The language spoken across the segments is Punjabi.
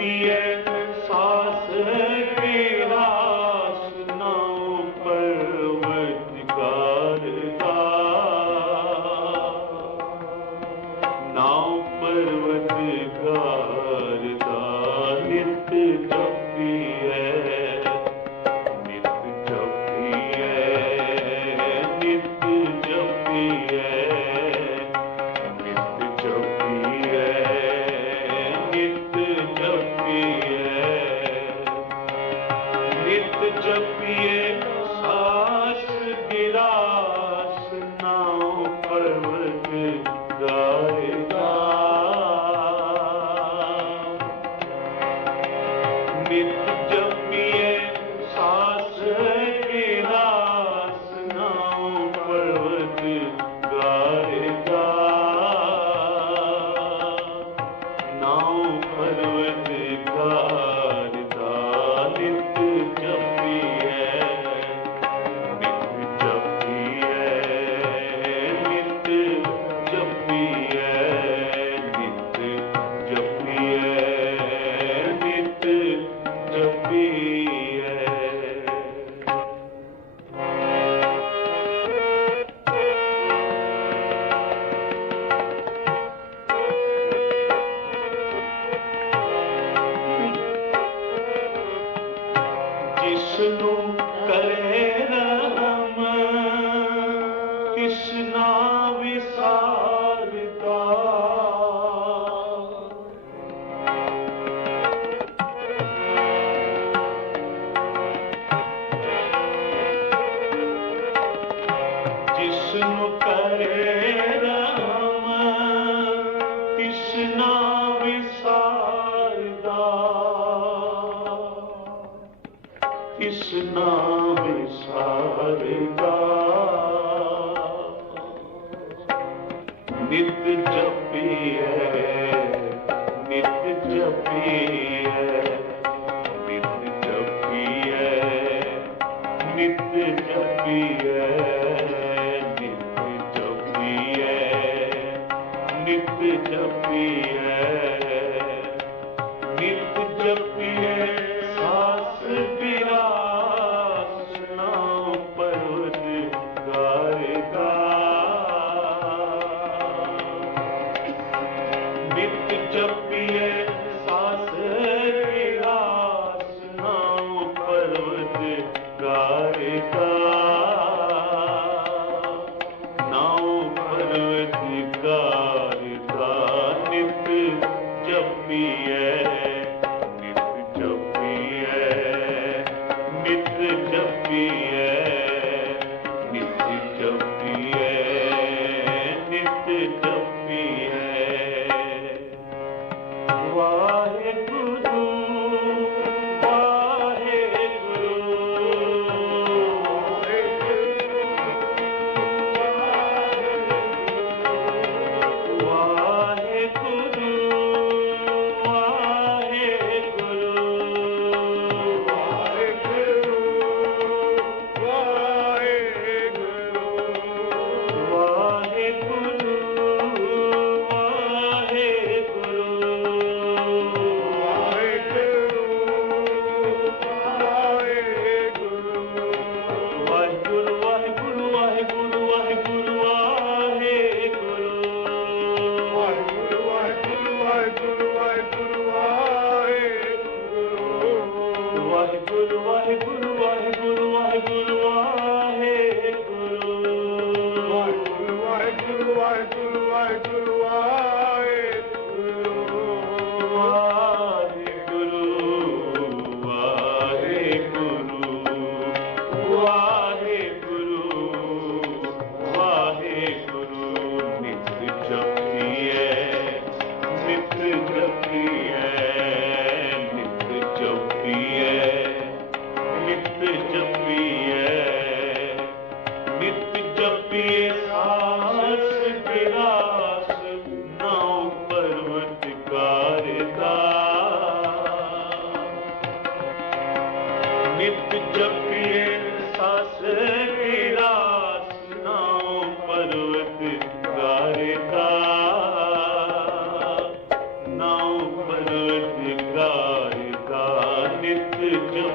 Yeah.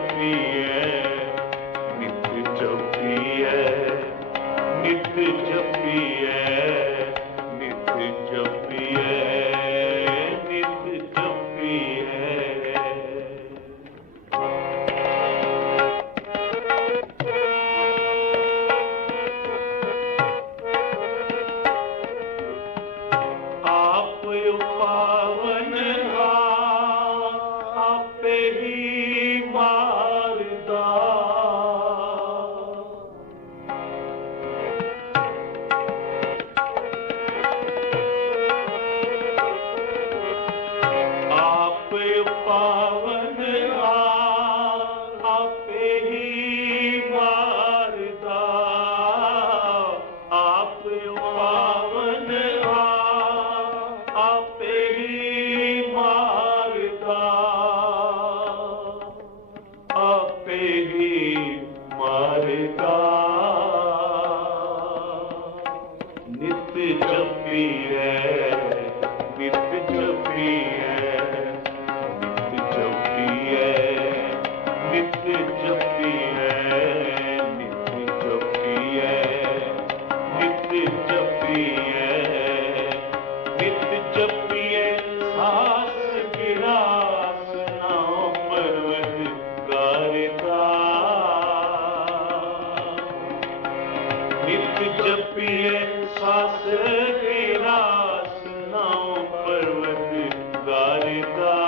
ਜਪੀਏ ਨਿਤ ਜਪੀਏ ਨਿਤ Amen.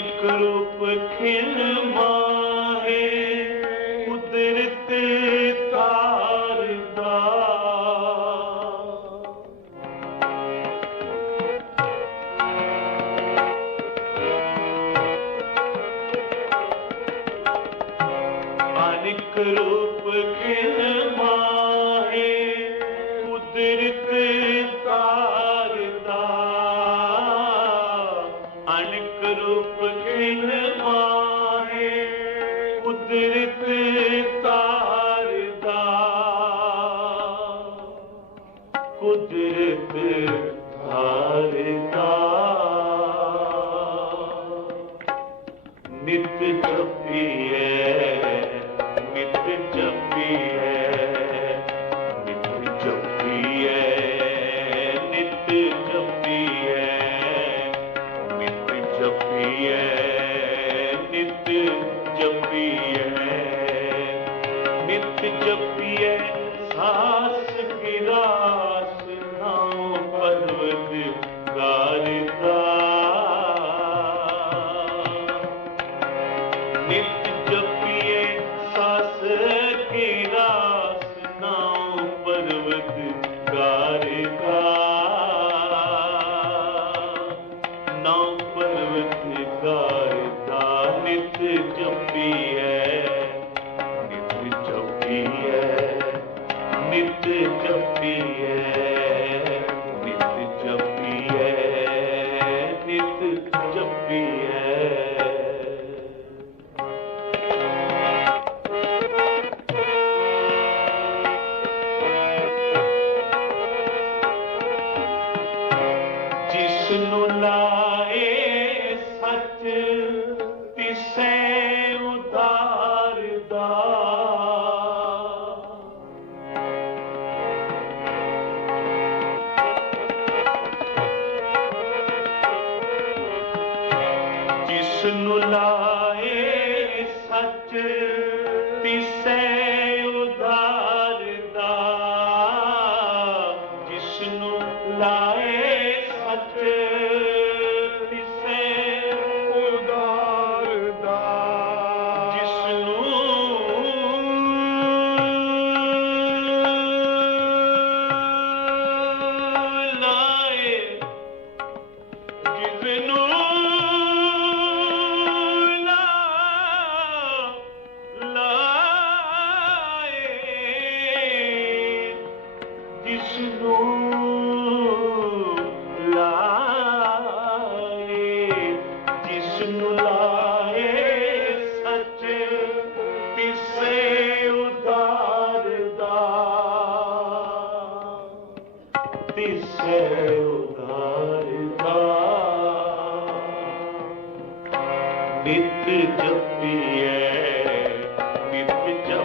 रूप खिल माहे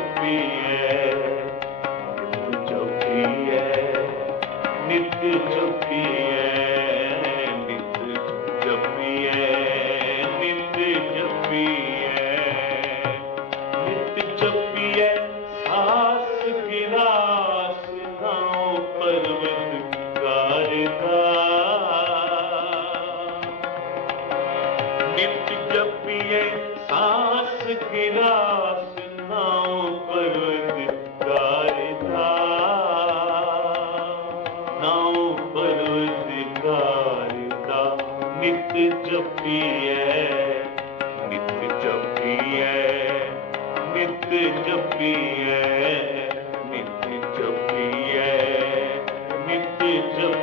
ਜਪੀਐ ਜਪੀਐ ਨਿਤ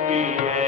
que é.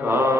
का